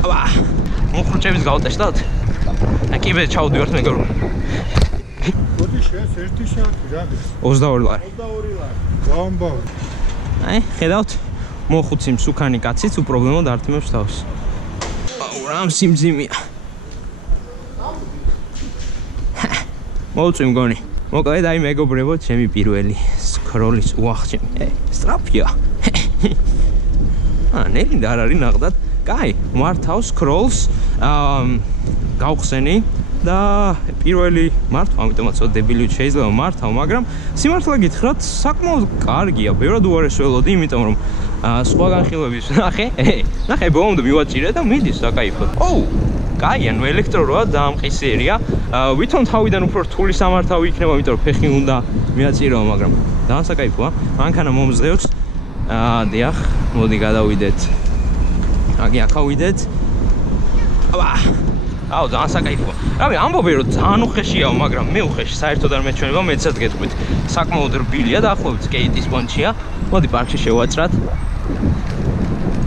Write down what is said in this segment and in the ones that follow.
აბა მოხრუჭების გავუტეშდათ კიბე ჩავდივართ მეგობრებო მოდი შენს ერთი შანსი რა 22 ლარი 22 ლარი გამბავ აი ხედავთ მოხუცი მსუქანი კაციც უპრობლემოდ ართმევს თავს აუ რა სიმძიმეა მოუწვი მგონი მოკლედ აი მეგობრებო ჩემი პირველი სკროლის უახჭი სტრაფია ნელი და არ არის ნახდათ კაი მართავს სკროლს გავხსენი და პირველი მართვა ამიტომაც დებილი შეიძლება მართავ მაგრამ სიმართლე გითხრათ საკმაოდ კარგია ბევრად უარეს ველოდი იმიტომ რომ სხვა განხილვების ნახე ბოლომდე მივაჭირე და მიდის საკაიფოდ ოუ კაი ანუ ელექტრო როა დაამყისერია ვითომ თავიდან უფრო რთული სამართავი იქნება იმიტომ რომ ფეხი უნდა მიაჭირეო მაგრამ ძალიან საკაიფოა მანქანა მომზღევს დიახ მოდი გადავიდეთ აგი ახავიდეთ აბა აუ ძალიან საკაიფოა რავი ამბობენ რომ ძალიან უხეშიაო მაგრამ მე უხეში საერთოდ არ მეჩვენება მეცად გეტყვით საკმაოდ რბილია დაახლოებით სკეიტის პონჩია მოდი პარკში შევაჭრათ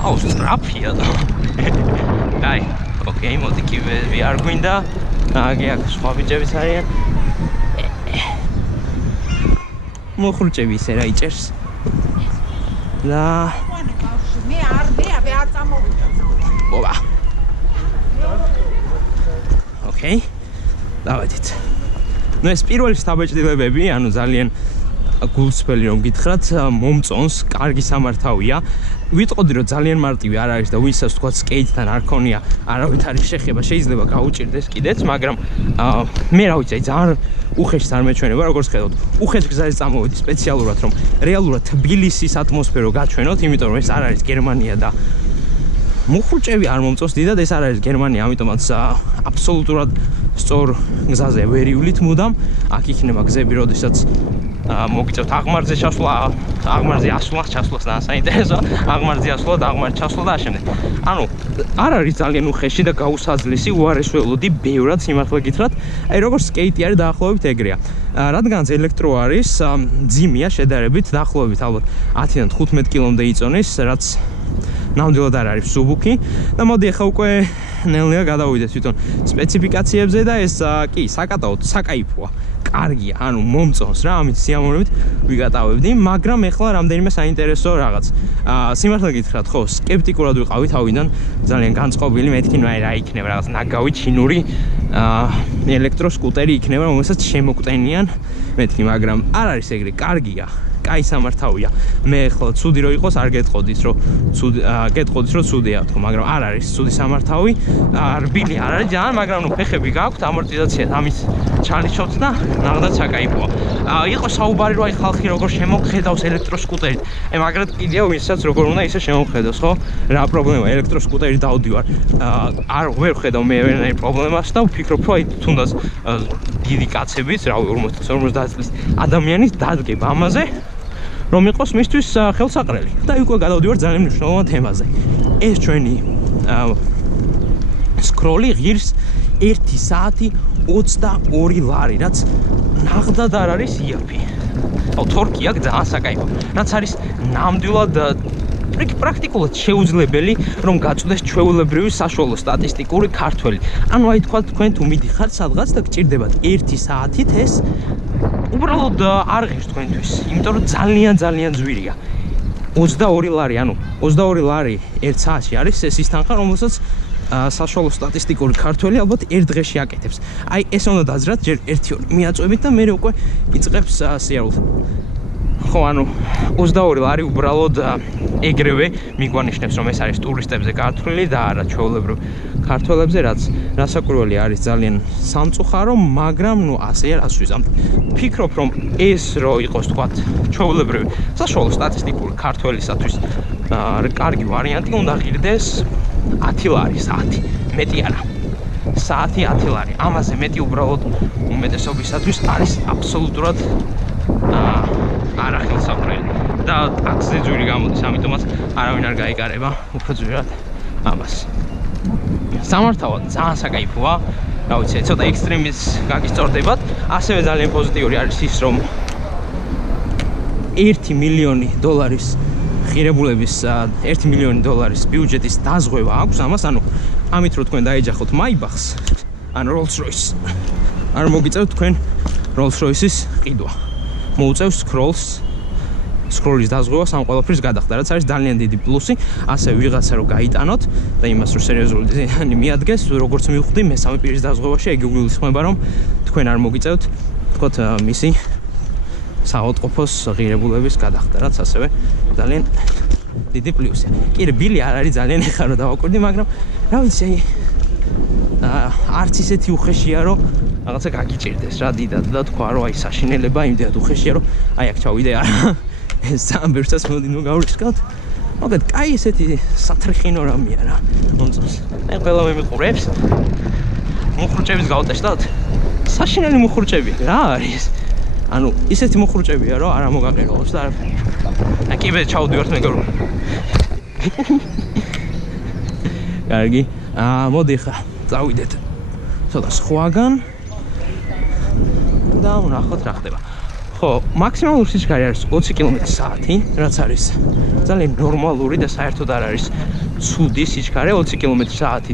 აუ სტრაფია და კაი ოკეი მოდი კიბე არ გვინდა აგი აქ სხვა ბიჭებიც არიან მოხრუჭები ისე რა იჭერს და მე არ წამოვიდა ობა ოკეი დავედით ნუ ეს პირველი შთაბეჭდილებები ანუ ძალიან გულსფელი რომ გითხრათ მომწონს კარგი სამართავია ვიტყოდი რომ ძალიან მარტივი არ არის და ვისაც თქვა სკეიტთან არ ქონია არავით არის შეხება შეიძლება გაუჭირდეს კიდეც მაგრამ მე რა ვიცი ძალიან უხეშს არ მეჩვენება როგორც ხედავთ უხეშ გზაზე წამოვედი სპეციალურად რომ რეალურად თბილისის ატმოსფერო გაჩვენოთ იმიტომ რომ ეს არ არის გერმანია და მოხრუჭები არ მომწონს დიდად ეს არ არის გერმანია ამიტომაც აბსოლუტურად სწორ გზაზე ვერივლით მუდამ აქ იქნება გზები როდესაც მოგიწევთ აღმართზე ჩასვლა აღმართზე ასვლა ჩასვლას და საინტერესო აღმართზე ასვლა და აღმართზე ჩასვლა და ამავდროულად ანუ არ არის ძალიან უხეში და გაუსაძლისი უარეს ველოდი ბევრად სიმართლე გითხრათ აი როგორც სკეიტი არის დაახლოებით ეგრეა რადგანაც ელექტრო არის ძიმია შედარებით დაახლოებით ალბათ 10-დან 15 კილომდე იწონის რაც ნამდვილად არ არის სუბუქი და მოდი ახლა უკვე ნელ-ნელა გადავიდეთ თვითონ სპეციფიკაციებზე და ეს კი საკატაოდ საკაიფოა კარგია ანუ მომწონს რა ამით სიამოვნებით ვიგატავებდი მაგრამ ახლა რამდენიმე საინტერესო რაღაც სიმართლე გითხრათ ხო სკეპტიკურად ვიყავი თავიდან ძალიან განწყობილი მეთქი ნუ აი რა იქნება რაღაც ნაგავი ჩინური ელექტროსკუტერი იქნება რომელსაც შემოკვტენიან მეთქი მაგრამ არ არის ეგრე კარგია კაი სამართავია მე ხო ცუდი რო იყოს არ გეტყოდით რომ გეტყოდით რომ ცუდია თქო მაგრამ არ არის ცუდი სამართავი რბილი არ არის ძალიან მაგრამ ნუ ფეხები გაქვთ ამორტიზაცია ამის ჩალიჩოთ და ნახდათ საკაიფოა იყო საუბარი რომ აი ხალხი როგორ შემოხედავს ელექტროსკუტერით მაგრამ კიდევ ვისაც როგორ უნდა ისე შემოხედოს ხო რა პრობლემა ელექტროსკუტერი დავდივარ არ ვერ ხედავ მე ვერანაირ პრობლემას და ვფიქრობ რომ აი თუნდაც დიდი კაცებიც რავი 40-50 წლის ადამიანის დადგება ამაზე რომ იყოს მისთვის ხელსაყრელი და უკვე გადავდივარ ძალიან მნიშვნელოვან თემაზე ეს ჩვენი სკროლი ღირს 1 საათი 22 ლარი რაც ნახდად არ არის იაფი აუ თორკი აქ ძალიან საკაიფო რაც არის ნამდვილად პრაქტიკულად შეუძლებელი რომ გაწვდეს ჩვეულებრივი საშუალო სტატისტიკური ქართველი ანუ აი თქვა თქვენ თუ მიდიხართ სადღაც და გჭირდებათ 1 საათით ეს უბრალოდ არ ღირს თქვენთვის იმიტომ რომ ძალიან ძვირია 22 ლარი ანუ 22 ლარი 1 საათში არის ეს ის თანხა რომელსაც საშუალო სტატისტიკური ქართველი ალბათ ერთ დღეში აკეთებს აი ეს უნდა დაძრათ ჯერ 1-2 მიაწვევით და მე უკვე იწყებს სიარულს ხო ანუ 22 ლარი უბრალოდ ეგრევე მიგვანიშნებს რომ ეს არის ტურისტებზე გართვლილი და არა ჩვეულებრივ ქართველებზე რაც რასაკვირველი არის ძალიან სამწუხარო მაგრამ ნუ ასე არ ვიზამთ ვფიქრობ რომ ეს რო იყოს თქვა ჩვეულებრივი საშუალო სტატისტიკური ქართველისათვის კარგი ვარიანტი უნდა ღირდეს 10 ლარი საათი მეტი არა საათი 10 ლარი ამაზე მეტი უბრალოდ უმეტესობისათვის არის აბსოლუტურად არახელსაყრელი და ტაქსი ძვირი გამოდის ამიტომაც არავინ არ გაიკარება უფრო ძვირად ამას სამართავად ძალიან საკაიფოა რა ვიცი ცოტა ექსტრემის გაგისწორდებათ ასევე ძალიან პოზიტიური არის ის რომ $1 მილიონი ღირებულების $1 მილიონი ბიუჯეტის დაზღვევა აქვს ამას, ანუ ამით რომ თქვენ დაეჯახოთ Maybachs, ან Rolls-Royce. არ მოგიწევთ თქვენ Rolls-Royce-ის ყიდვა. მოუწევს Scrolls დაზღვევა სამ ყველაფრის გადახდა, რაც არის ძალიან დიდი პლუსი, ასე ვიღაცა რომ გაიტანოთ და იმას რომ სერიოზული დიზაინი მიადგეს, როგორც მივხვდი, მესამე პირის დაზღვევაში ეგ გულისხმობა, რომ თქვენ არ მოგიწევთ, თქოთ, მისი საავადმყოფოს ღირებულების გადახდა, რაც ასევე ძალიან დიდი პლუსია. კი, ბილი არ არის ძალიან ეხარო დავაკვირდი, მაგრამ რა ვიცი, არც ისეთი უხეშია, რომ რაღაცა გაგიჭირდეს რა დიდად და თქვა, რომ აი საშინელება იმდენად უხეშია, რომ აი აქ ჩავიდე არა. ეს სამბერსაც მოდინ მოგავრისკავთ. მაგათ კაი ესეთი სატრიხინო რამეა რა. მომწონს. აი ყველა მემიყურებს. მუხრუჭების გავტეშდათ? საშინელი მუხრუჭები რა არის? ანუ ისეთი მუხრუჭებია, რომ არა მოგაყიროს და არაფერი. აი კიბე ჩავდივართ მეგობრო. კარგი. მოდი ხა, წავიდეთ. ცოტა სხვაგან. და ვნახოთ რა ხდება. ხო, მაქსიმალური სიჩქარე არის 20 კმ/სთ, რაც არის ძალიან ნორმალური და საერთოდ არ არის ცუდი სიჩქარე 20 კმ/სთ.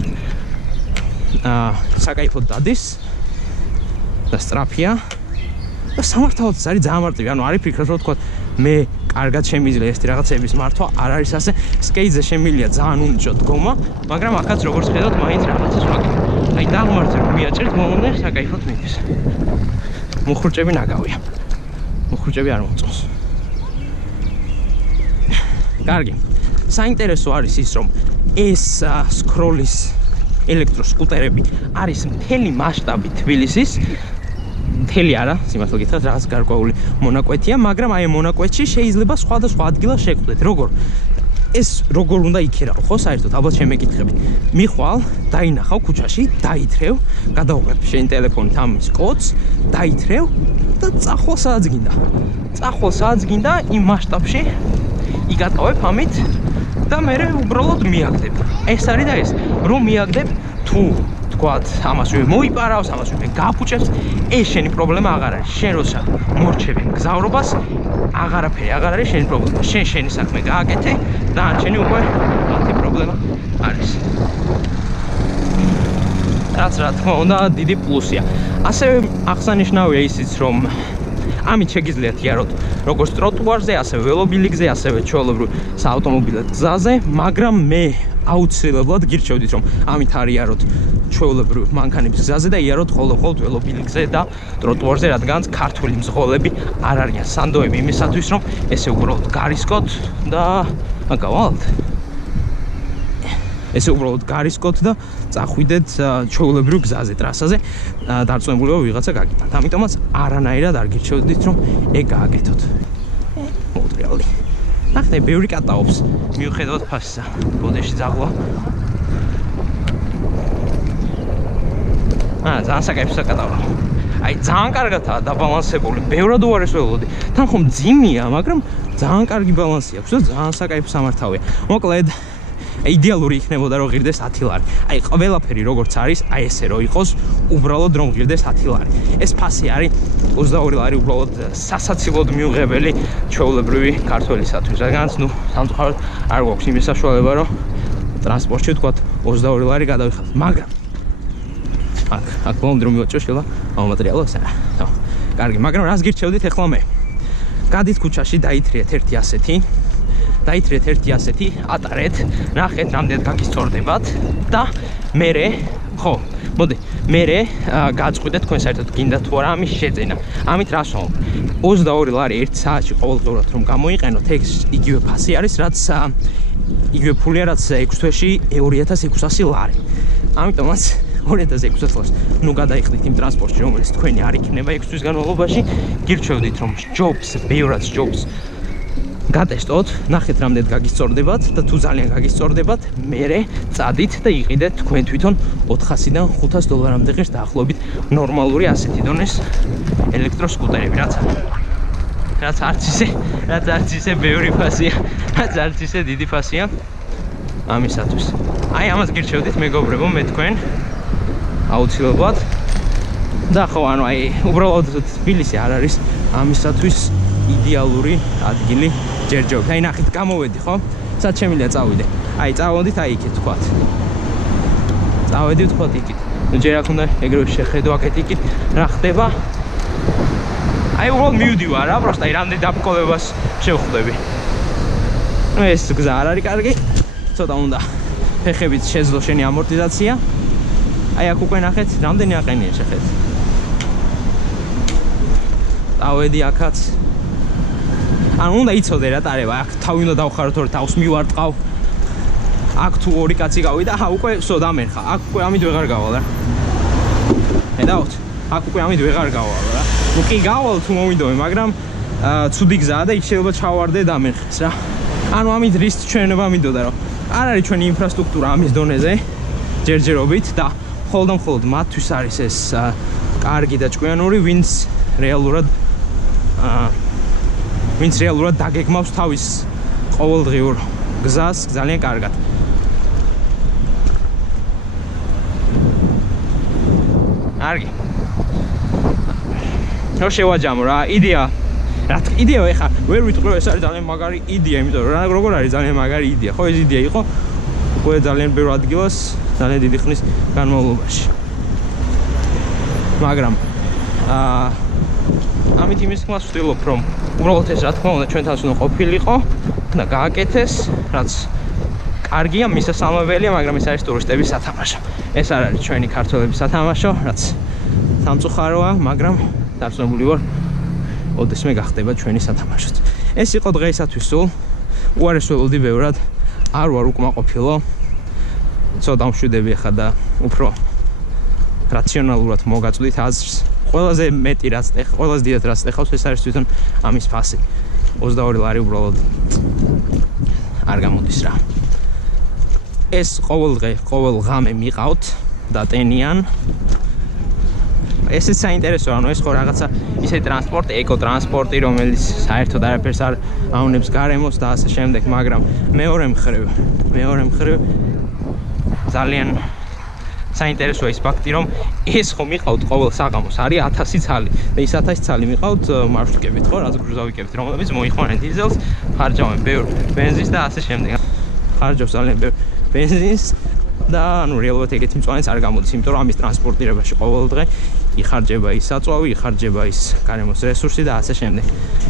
საკაიფოდ დადის და სწრაფია და სამართავად არის ძალიან მარტივი, ანუ არ იფიქროთ, რომ თქვა მე კარგად შემიძლია ეს რაღაცების მართვა, არ არის ასე. სკეიძზე შემიძლია ძალიან უნიჭო დგომა, მაგრამ ახაც როგორც ხედავთ, მაინც რაღაცას ვაკეთებ. აი დაღმართზე რომ მიაჭერთ, მომუნდა საკაიფოდ მიდის. მუხრუჭები ნაგავია. მუხრუჭები არ მომწონს. კარგი. საინტერესო არის ის, რომ ეს Scrolls ელექტროსკუტერები არის მთელი მასშტაბით თბილისის. მთელი არა, სიმართლე გითხრათ, რაღაც გარკვეული მონაკვეთია, მაგრამ აი მონაკვეთში შეიძლება სხვადასხვა ადგილას შეხვდეთ. ეს როგორ უნდა იქირავო, ხო, საერთოდ ალბათ შემეკითხებით. მიხვალ, დაინახავ ქუჩაში, დაითრევ, გადავუღებ შენ ტელეფონით ამის კოდს, დაითრევ და წახვალ სადაც გინდა. წახვალ სადაც გინდა იმ მასშტაბში იგატოვებ ამით და მე უბრალოდ მიაგდებ. ეს არის და ეს, რომ მიაგდებ თუ თქვათ, ამას ვე მოიპარავს, ამას ვე გაფუჭებს, ეს შენი პრობლემა აღარ არის. შენ როცა მორჩები გზავრობას, აღარაფერი აღარ არის შენი პრობლემა. შენი საქმე გააკეთე და შენი უკვე მათი პრობლემა არის. რაც რა თქმა უნდა დიდი პლუსია. ასევე აღსანიშნავია ისიც, რომ ამით შეგიძლიათ იაროთ როგორც ტროტუარზე, ასევე ველობილიგზე, ასევე ჩვეულებრივ საავტომობილო გზაზე, მაგრამ მე აუცილებლად გირჩევდით, რომ ამით არ იაროთ ჩვეულებრივ მანქანების გზაზე და იაროთ ხოლმე ველობილიგზე და ტროტუარზე, რადგანაც ქართული მძღოლები არ არიან სანდოები იმისათვის, რომ ესე უბრალოდ გარისკოთ და გავალთ. ესე უბრალოდ გარისკოთ და წახვიდეთ ჩვეულებრივ გზაზე, ტრასაზე, დარწმუნებულება ვიღაცა გაგიტანთ. ამიტომაც არანაირად არ გირჩევდით, რომ ეგ გააკეთოთ. მოუტრიალდი. ნახე, ბევრი კატაობს. მიუხედავად ფასისა, ბოდეში ძაღლა. ძალიან საკაიფო საკატავია. აი, ძალიან კარგადაა დაბალანსებული. ბევრად უარეს ველოდი. თან ხომ ძიმია, მაგრამ ძალიან კარგი ბალანსი აქვს და ძალიან საკაიფო სამართავია. მოკლედ იდეალური იქნებოდა რომ ღირდეს 10 ლარი. აი ყველაფერი როგორც არის, აი ესე რომ იყოს, უბრალოდ რომ ღირდეს 10 ლარი. ეს ფასი არის 22 ლარი უბრალოდ სასაცილოდ მიუღებელი ჩვეულებრივი ქართველისათვის. რადგანაც ნუ სამწუხაროდ არ გვაქვს იმის საშუალება რომ ტრანსპორტში თქვა 22 ლარი გადავიხადოთ. მაგრამ აქ მომდრო მივაჭრო შელა ამატერიალოს არა. კარგი, მაგრამ რას გირჩევდით ახლა მე? გადით ქუჩაში დაითრიეთ ერთი ასეთი. დაითრიეთ ერთი ასეთი, ატარეთ, ნახეთ, რამდენად გაგისწორდებათ და მერე, ხო, მოდი, მერე გაწყვიდეთ თქვენ საერთოდ გინდა თუ არა ამის შეძენა. ამით რას ვამბობ? 22 ლარი 1 საათში ყოველდღურად რომ გამოიყენოთ, ეგ იგივე ფასი არის, რაც იგივე ფულია, რაც 6 თვეში 2600 ლარი. ამიტომაც 2600 ლარს ნუ გადაიხდით იმ ტრანსპორტში, რომელიც თქვენი არ იქნება 6 თვის განმავლობაში, გირჩევდით რომ ჯობს, ბევრად ჯობს გადაესტოთ, ნახეთ რამდენად გაგისწორდებათ და თუ ძალიან გაგისწორდებათ, მერე წადით და იყიდეთ თქვენ თვითონ 400-დან 500 დოლარამდე ღირს დაახლოებით ნორმალური ასეთი დონეს ელექტროსკუტერები, რაც არც ისე ბევრი ფასია, რაც არც ისე დიდი ფასია ამისათვის. აი ამას გირჩევდით მეგობრებო, მე თქვენ აუცილებლად და ხო, ანუ აი უბრალოდ თბილისი არ არის ამისათვის იდეალური ადგილი ჯერჯერობით. აი ნახეთ, გამოვედი, ხო? სად შემიძლია წავიდე? აი, წავოდით აი იქით თქვათ. წავედი თქვათ იქით. ნუ ჯერ აქ უნდა ეგრევე შეხედო აქეთ იქით, რა ხდება? აი უბრალოდ მივდივარ რა, პროსტა აი რამდენი დაბრკოლებას შევხვდები. ნუ ეს გზა არ არის კარგი. ცოტა უნდა ფეხებით შეძლო შენი ამორტიზაცია. აი აქ უკვე ნახეთ, რამდენი აყენია შეხედეთ. წავედი აქაც. ანუ უნდა იცოდე რა ტარება, აქ თავი უნდა დავხაროთ, თორე თავს მივარტყავ. აქ თუ ორი კაცი გავიდა, აჰა, უკვე სო დამერხა. აქ უკვე ამით ვეღარ გავალ რა. ხედავთ? აქ უკვე ამით ვეღარ გავალ რა. ნუ კი გავალ თუ მომიდოვე, მაგრამ ცუდი გზაა და იქ შეიძლება ჩავარდე დამერხეს რა. ანუ ამით რის ჩვენება მინდოდა რომ არ არის ჩვენი ინფრასტრუქტურა ამის დონეზე ჯერჯერობით და მხოლოდ მათთვის არის ეს კარგი და ჭკვიანური, ვინც რეალურად დაგეგმავს თავის ყოველდღიურ გზას ძალიან კარგად. კარგი. რო შევაჯამო რა, იდეა. რა იდეა ეხა ვერ ვიტყვი ეს არის ძალიან მაგარი იდეა, იმიტომ რომ როგორ არის ძალიან მაგარი იდეა. ხო ეს იდეა იყო უკვე ძალიან ბევრ ადგილას, ძალიან დიდი ხნის განმავლობაში. მაგრამ ამით იმის თქმას ვცდილობ, რომ უბრალოდ ეს რა თქმა უნდა ჩვენთანაც უნდა ყოფილიყო და გააკეთეს, რაც კარგია, მისასალმებელია, მაგრამ ეს არის ტურისტების სათამაშო. ეს არ არის ჩვენი ქართველების სათამაშო, რაც სამწუხაროა, მაგრამ დარწმუნებული ვარ, ოდესმე გახდება ჩვენი სათამაშოც. ეს იყო დღეისათვის სულ. უარესველოდი ბევრად, არ ვარ უკმაყოფილო. ცოტა მშვიდები ხა და უფრო რაციონალურად მოგაწვდით აზრს. ყველაზე მეტი რაც ეხა, ყველაზე დიდად რაც ეხავს, ეს არის თვითონ ამის ფასი. 22 ლარი უბრალოდ არ გამოდის რა. ეს ყოველ ღამე მიყავთ და ტენიან. ესეც საინტერესოა, ანუ ეს ხო რაღაცა ისე ტრანსპორტი, ეკოტრანსპორტი, რომელიც საერთოდ არაფერს არ აუნებს გარემოს და ასე შემდეგ, მაგრამ მეორე მხრივ ძალიან საინტერესოა ის ფაქტი, რომ ეს ხო მიყავთ ყოველ საღამოს არის 1000 ცალი და ის 1000 ცალი მიყავთ მარშრუტკებით, ხო, რაც გრუზავიკებით, რომლებიც მოიყვანენ დიზელს, ხარჯავენ ბევრ ბენზინს და ასე შემდეგ. ხარჯავს ძალიან ბევრ ბენზინს და ანუ რეალურად ეგეთი მწვანეც არ გამოდის, იმიტომ რომ ამის ტრანსპორტირებაში ყოველდღე იხარჯება ის საწვავი, იხარჯება ის გარემოს რესურსი და ასე შემდეგ.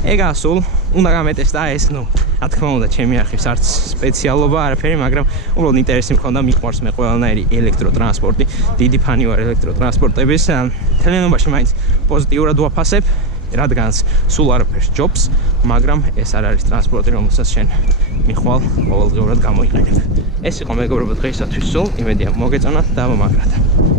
ეგაა სულ, უნდა გამეტესტა ეს, ნუ, რა თქმა უნდა, ჩემი არხის არც სპეციალობა არაფერი, მაგრამ უბრალოდ ინტერესი მქონდა, მიყვარს მე ყველანაირი ელექტროტრანსპორტი, დიდი ფანი ვარ ელექტროტრანსპორტების. თელენობაში მაინც პოზიტიურად ვაფასებ, რადგანაც სულ არაფერს ჯობს, მაგრამ ეს არ არის ტრანსპორტი, რომელსაც შენ მიხვალ ყოველდღიურად გამოიყენებ. ეს იყო მეგობრებო დღეისათვის სულ, იმედია მოგეწონათ და მომაგრათ.